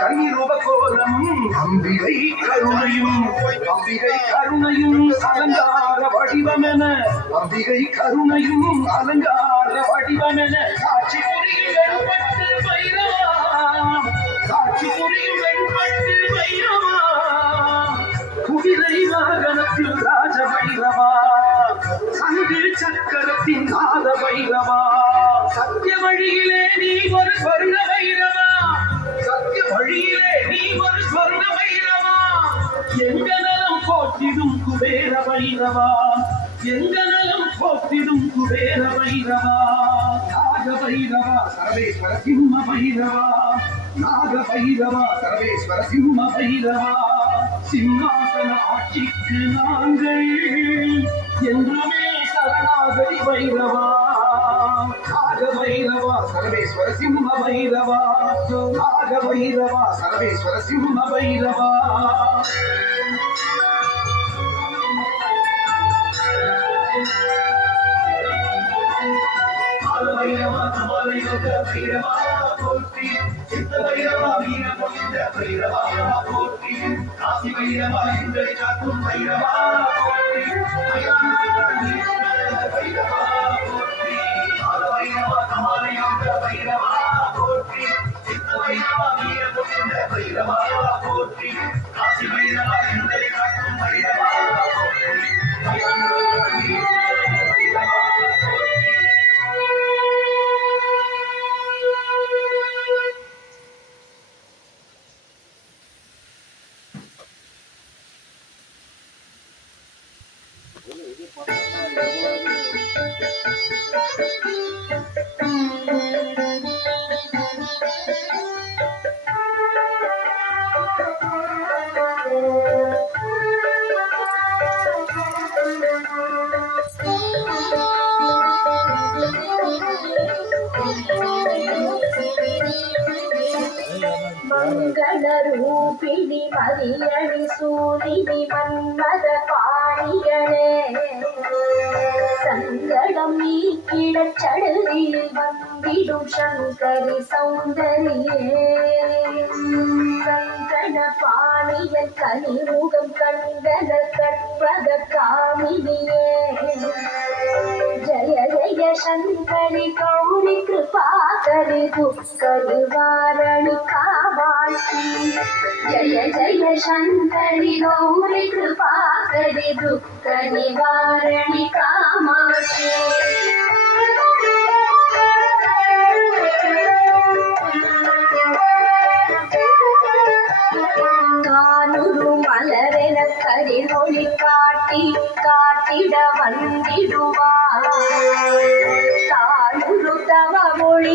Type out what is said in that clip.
கனிருபகோலம் அம்பிகை கருணையும் அலங்கார வடிவமென அம்பிகை கருணையும் அலங்கார வடிவமென காட்சி புரியும் வெண்பட்டு வைரவா காட்சி புரியும் வெண்பட்டு வைரவா குதிரை வாகனத்தில் ராஜ வைரவா சங்கு சக்கரத்தின் நாத வைரவா சத்திய வழியிலே நீ ஒரு ஸ்வர்ண வைரவா சத்திய வழியிலே நீ ஒரு ஸ்வர்ண வைரவா எங்க நலம் போற்றிடும் குபேர வைரவா எங்க நலம் போற்றிடும் குபேர வைரவா நாக வைரவா சர்வேஸ்வர சிம்ம வைரவா நாக வைரவா சர்வேஸ்வர சிம்ம வைரவா சிம்மாசன ஆட்சிக்கு நாங்கள் என்றுமே சரணாகதி வைரவா நாக வைரவா சர்வேஸ்வர சிம்ம வைரவா நாக வைரவா சர்வேஸ்வர சிம்ம வைரவா வைரவா கமலயோக வைரவா போற்றி சித்த வைரவா வீர பொழிந்த வைரவா போற்றி காசி வைரவா எங்களை காக்கும் வைரவா போற்றி வைரவா போற்றி வைரவா கமலயோக வைரவா போற்றி சித்த வைரவா வீர பொழிந்த வைரவா போற்றி காசி வைரவா எங்களை காக்கும் வைரவா போற்றி மங்களரூபிணி மரியணி சூலினி மன்மத பாணிகளே சங்கடம் நீக்கிடச் சடுதியில் வந்திடும் சங்கரி சௌந்தரியே கங்கண பாணியன் கனிமுகம் கண்டன கற்பக காமினியே ஜய ஜய சங்கரி கௌரி கிருபாகரி துக்க நிவாரணி காமாட்சி ஜய ஜய சங்கரி கௌரி கிருபாகரி துக்க நிவாரணி காமாட்சி கானுரு மலரென கரிமொழி காட்டி காட்டிட வந்திடுவார் தானுரு தவ மொழி